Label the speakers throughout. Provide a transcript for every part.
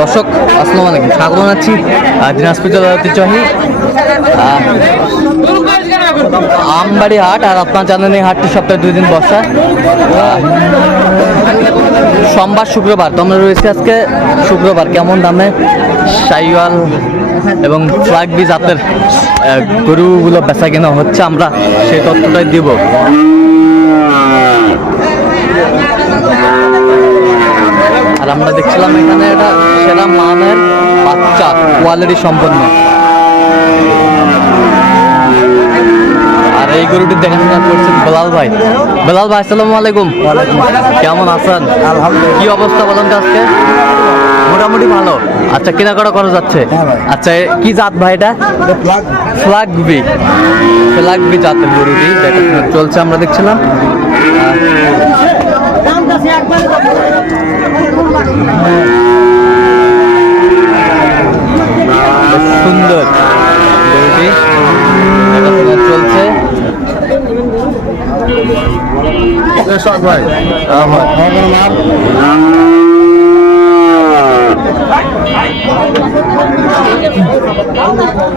Speaker 1: দর্শক আসসালামু আলাইকুম। স্বাগত জানাচ্ছি দিনাজপুর জেলার ঐতিহ্যবাহী আমবাড়ি হাট আর আপনার জানেন এই হাটটি সপ্তাহে দুই দিন বসা। সোমবার শুক্রবার তো আমরা রয়েছি আজকে শুক্রবার। কেমন দামে সাইওয়াল এবং ফ্লাগ আপনার আহ, গরুগুলো বেচা কেনা হচ্ছে আমরা সেই তথ্যটাই দিব। আমরা দেখছিলাম এখানে এটা সেরা মানের বাচ্চা কোয়ালিটি সম্পন্ন। আর এই গরুটি দেখাশোনা করছেন বেলাল ভাই। বেলাল ভাই আসসালামু আলাইকুম। কেমন আছেন?
Speaker 2: আলহামদুলিল্লাহ।
Speaker 1: কি অবস্থা বলেন তো আজকে? মোটামুটি ভালো। আচ্ছা কেনাকাটা করা যাচ্ছে?
Speaker 2: হ্যাঁ
Speaker 1: আচ্ছা কি জাত ভাই এটা? ফ্লাগবি ফ্লাগবি জাতের গরুটি দেখাশোনা চলছে আমরা দেখছিলাম বেশ সুন্দর গরুটি দেখাশোনা চলছে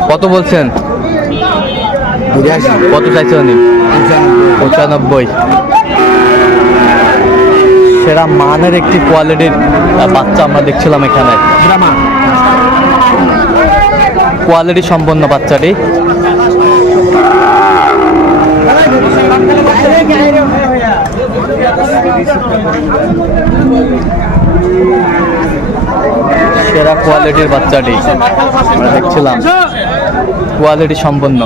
Speaker 1: কত বলছেন? কত চাইছে উনি? পঁচানব্বই। সেরা মানের একটি কোয়ালিটির বাচ্চা আমরা দেখছিলাম এখানে। কোয়ালিটি সম্পন্ন বাচ্চাটি। সেরা কোয়ালিটির বাচ্চাটি আমরা দেখছিলাম কোয়ালিটি সম্পন্ন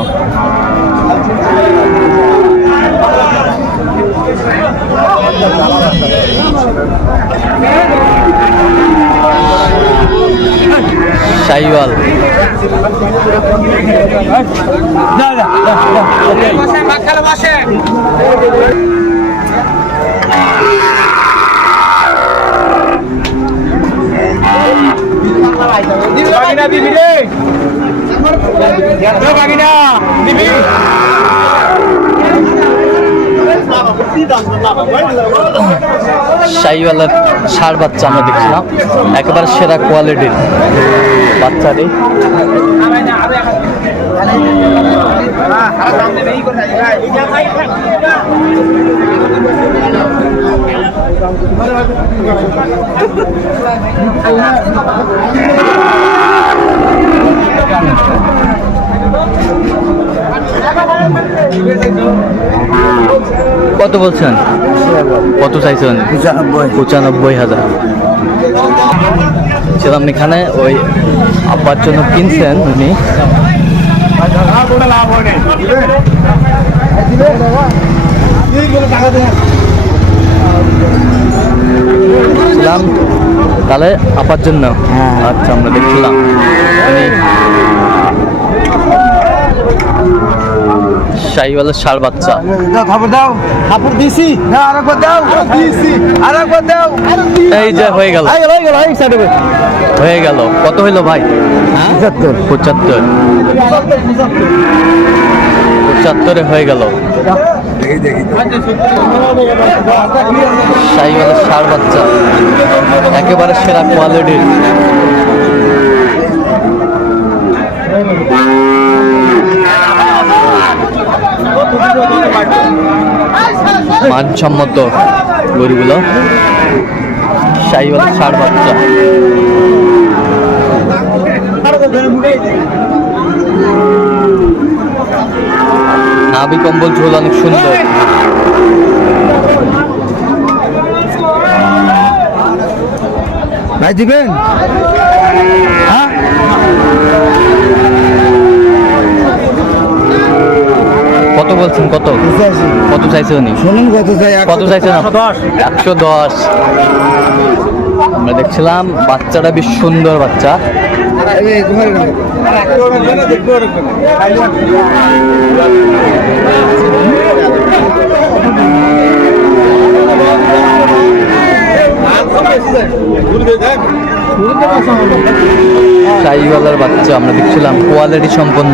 Speaker 1: Sahiwal Bagina bibi deh. Yo Bagina, bibi. শাহিওয়ালার সার বাচ্চা আমরা দেখছিলাম। একেবারে সেরা কোয়ালিটির বাচ্চাটি। কত বলছেন? কত চাইছেন? পঁচানব্বই হাজার। ছিলাম এখানে ওই আব্বার জন্য কিনছেন উনি। তাহলে আপার জন্য। আচ্ছা আমরা দেখছিলাম। শাহিওয়ালের ষাড় বাচ্চা।
Speaker 2: দাও খবর দিছি না আরেকবার দাও। দিছি আরেকবার দাও।
Speaker 1: এই যে হয়ে গেল।
Speaker 2: হয়ে গেল হয়ে গেল এই সাইডে
Speaker 1: হয়ে গেল। কত হইল ভাই?
Speaker 2: পঁচাত্তর।
Speaker 1: পঁচাত্তর। পঁচাত্তরে হয়ে গেল।
Speaker 2: দেখি দেখি
Speaker 1: শাহিওয়ালের ষাড় বাচ্চা। একেবারে সেরা কোয়ালিটির মানসম্মত গরুগুলো। শাহিওয়ালের ষাড় বাচ্চা। নাভি কম্বল ঝোল অনেক সুন্দর।
Speaker 2: ভাই দিবেন?
Speaker 1: বলছেন কত? কত চাইছে উনি?
Speaker 2: শুনুন কত চাই?
Speaker 1: কত চাইছেন একশো দশ। আমরা দেখছিলাম বাচ্চাটা বেশ সুন্দর বাচ্চা। শাহিওয়ালার বাচ্চা আমরা দেখছিলাম কোয়ালিটি সম্পন্ন।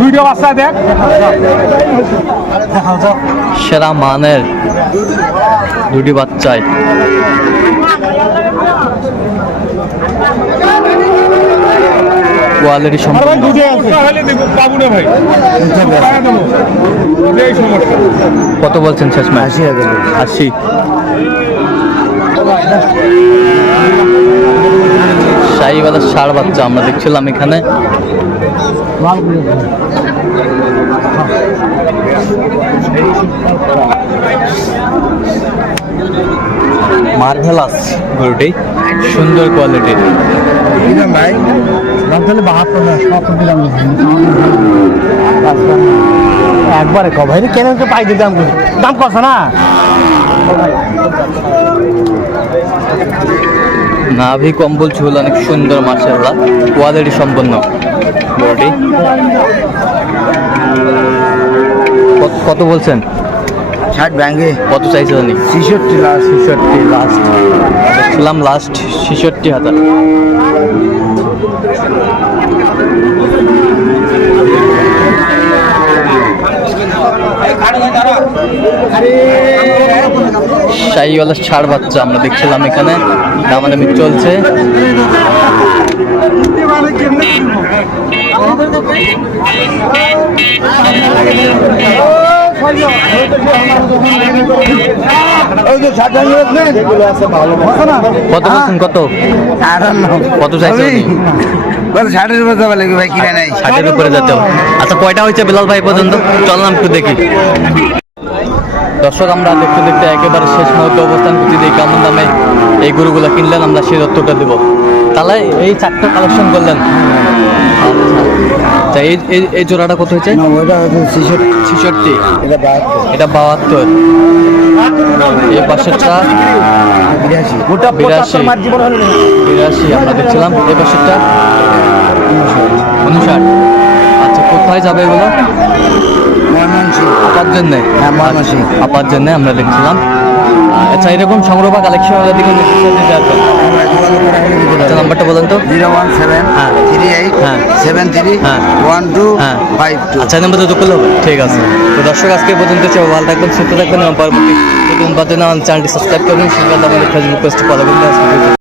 Speaker 2: ভিডিও বাচ্চা দেখ।
Speaker 1: সেরা মানের দুটি বাচ্চায় কোয়ালিটি সম্পূর্ণ। কত বলছেন শেষ ম্যাচ?
Speaker 2: আশি।
Speaker 1: আশি ষাড় বাচ্চা আমরা দেখছিলাম এখানে। মার্ভেলাস গরুটি, সুন্দর কোয়ালিটির
Speaker 2: ভাই বাহাত্তর একবারে ক ভাই কেন পাই দিতাম দাম কত না?
Speaker 1: নাভি কম্বল ঝুল অনেক সুন্দর মার্শাল্লাহ কোয়ালিটি সম্পন্ন। গরুটি কত- বলছেন?
Speaker 2: ষাট ব্যাঙ্গে।
Speaker 1: কত চাইছে জানি
Speaker 2: ছিষট্টি লাখ
Speaker 1: ছেষট্টি লাস্ট। দেখছিলাম লাস্ট ছেষট্টি হাজার। শাহিওয়ালা ছাড় বাচ্চা আমরা দেখছিলাম এখানে। দামাদামি চলছে। কত কত? কত চাইছে?
Speaker 2: কত ষাটের উপর যাবে লাগবে ভাই? কিনে নাই।
Speaker 1: ষাটের উপরে যেতে হবে। আচ্ছা কয়টা হয়েছে বিলাল ভাই পর্যন্ত? চললাম একটু দেখি। দর্শক আমরা দেখতে দেখতে একেবারে শেষ মুহূর্তে অবস্থান করছি। দেখি কেমন দামে এই গরুগুলো কিনলেন আমরা সেই তথ্যটা দেবো। তাহলে এই চারটা কালেকশন করলেন। আচ্ছা এই এই- এই জোড়াটা কত হয়েছে?
Speaker 2: ছিষট্টি? এটা বাহাত্তর।
Speaker 1: এটা বাহাত্তর। এই পাশেরটা
Speaker 2: বিরাশি।
Speaker 1: বিরাশি। বিরাশি আমরা দেখছিলাম। এই পাশেরটা উনষাট আচ্ছা কোথায় যাবে এগুলো? আপার জন্য?
Speaker 2: হ্যাঁ,
Speaker 1: আপার জন্য আমরা দেখছিলাম। আচ্ছা এরকম সংগ্রহ বা কালেকশন দিকে দিতে আসবেন আচ্ছা নাম্বারটা বলেন তো।
Speaker 2: জিরো ওয়ান সেভেন
Speaker 1: হ্যাঁ।
Speaker 2: থ্রি এইট
Speaker 1: হ্যাঁ।
Speaker 2: সেভেন থ্রি
Speaker 1: হ্যাঁ।
Speaker 2: ওয়ান টু
Speaker 1: হ্যাঁ।
Speaker 2: Five two.
Speaker 1: আচ্ছা নাম্বার করলে হবে। ঠিক আছে। তো দর্শক আজকে পর্যন্ত চাই ভালো থাকবেন সুস্থ থাকবেন এবং পরবর্তী নতুন চ্যানেলটি সাবস্ক্রাইব করবেন। সেখানে আমাদের ফেসবুক পেজটি ফলো করবেন।